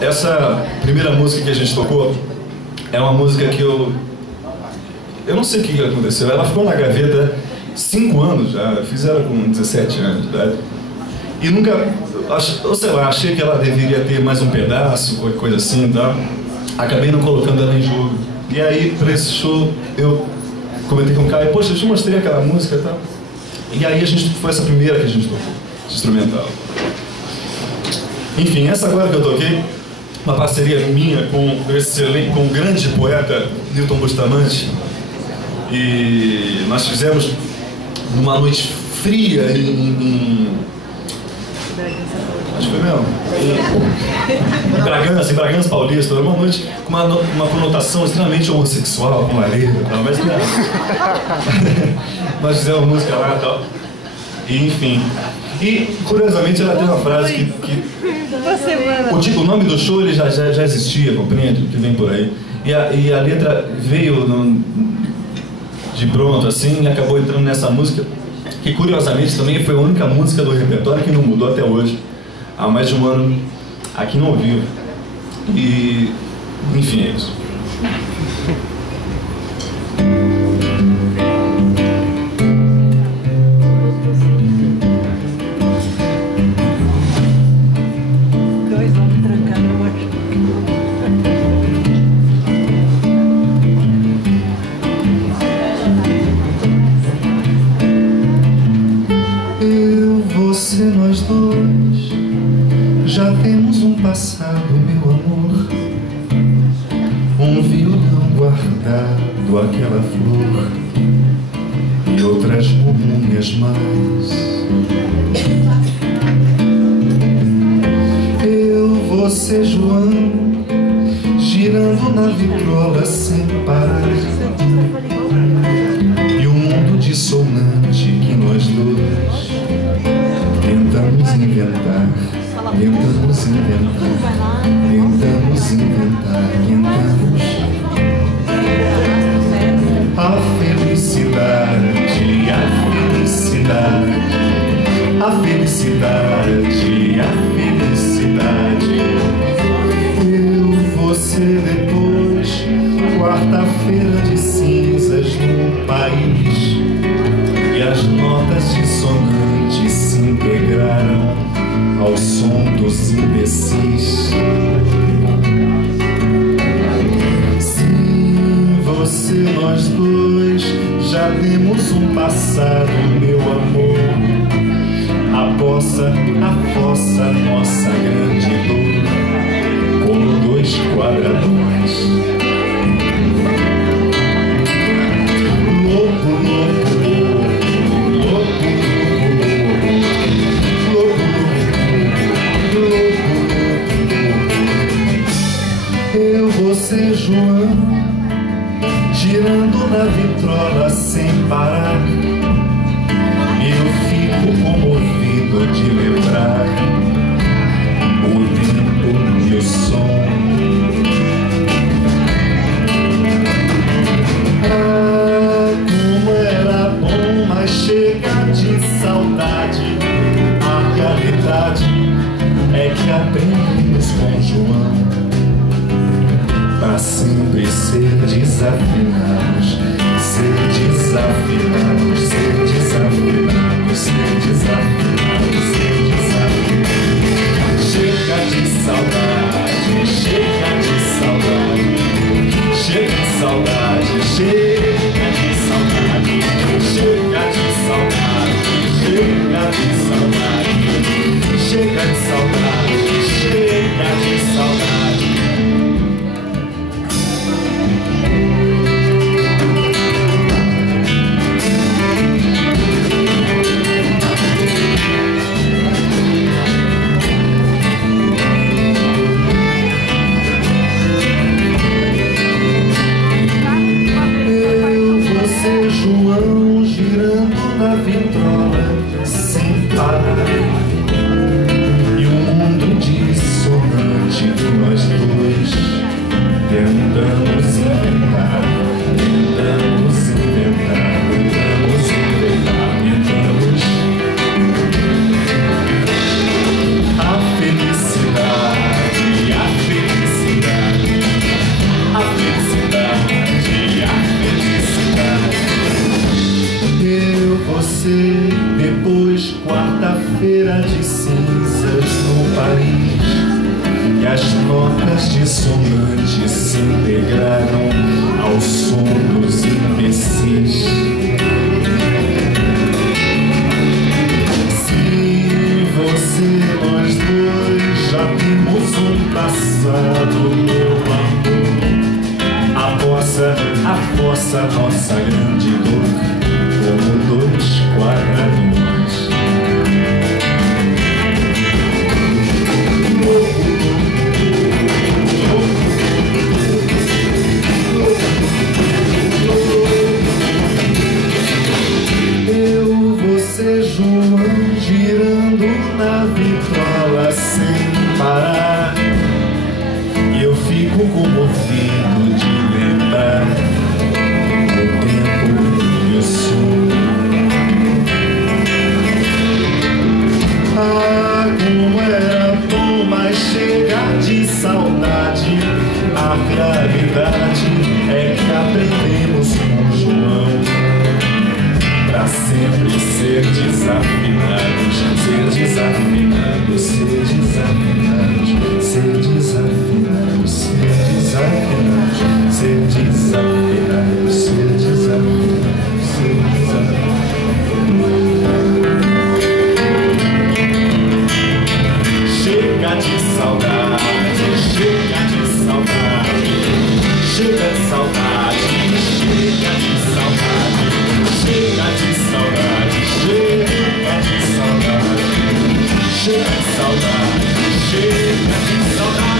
Essa primeira música que a gente tocou é uma música que eu não sei o que aconteceu. Ela ficou na gaveta 5 anos já, fiz ela com 17 anos de idade. E nunca, ou sei lá, achei que ela deveria ter mais um pedaço, qualquer coisa assim e tal. Acabei não colocando ela em jogo. E aí, para esse show, eu comentei com o Caio, poxa, eu te mostrei aquela música e tal. E aí foi essa primeira que a gente tocou, instrumental. Enfim, essa agora que eu toquei, uma parceria minha com o grande poeta Newton Bustamante. E nós fizemos numa noite fria acho que foi mesmo? Em Bragança Paulista, uma noite com uma conotação extremamente homossexual, com lareira e tal, mas não. Nós fizemos música lá e tal. E, enfim. E, curiosamente, ela tem uma frase que o nome do show ele já existia, compreende? Que vem por aí. E a letra veio de pronto, assim, e acabou entrando nessa música, que curiosamente também foi a única música do repertório que não mudou até hoje. Há mais de um ano aqui no ao vivo. E, enfim, é isso. Você, nós dois, já temos um passado, meu amor. Um violão guardado, aquela flor e outras múmias mais. Eu, você, João, girando na vitrola sem parar. E um mundo dissonante que nós dois tentamos inventar. A felicidade, eu, você, depois, quarta-feira de cinzas no país. E as notas dissonantes se integraram ao som dos imbecis. Sim, você, nós dois, já temos um passado, meu amor. A fossa, nossa grande dor, como 2 quadradões. Louco, louco, louco, louco, louco. Eu, você, João, girando na vitrola sem parar. Eu fico comovido de lembrar o tempo e o som. Ah, como era bom, mas chega de saudade. A realidade é que aprendemos com João pra sempre ser desafinados, ser desafinados, ser desafinados, ser desafinados, ser desafinados. Chega de saudade, chega de saudade, chega de saudade, chega de saudade, chega de saudade, chega de saudade, chega de saudade, chega de saudade. cheira de cinzas no país, e as notas dissonantes se integraram ao som dos imbecis. Se você, nós dois, já temos um passado, meu amor, a vossa, nossa grande dor, como dois quadrados. Eu, você, João, girando na vitrola sem parar, e eu fico comovido de lembrar o tempo e o som. Ah, como era bom, mas chega de saudade. A realidade é que aprendemos com João pra sempre ser desafinados, ser desafinados, ser desafinados, ser desafinados, ser desafinados, ser desafinados, ser desafinados, ser desafinados. Chega de saudade, chega de saudade, chega de saudade, chega de saudade, chega de saudade, chega de saudade, chega de saudade, chega de saudade.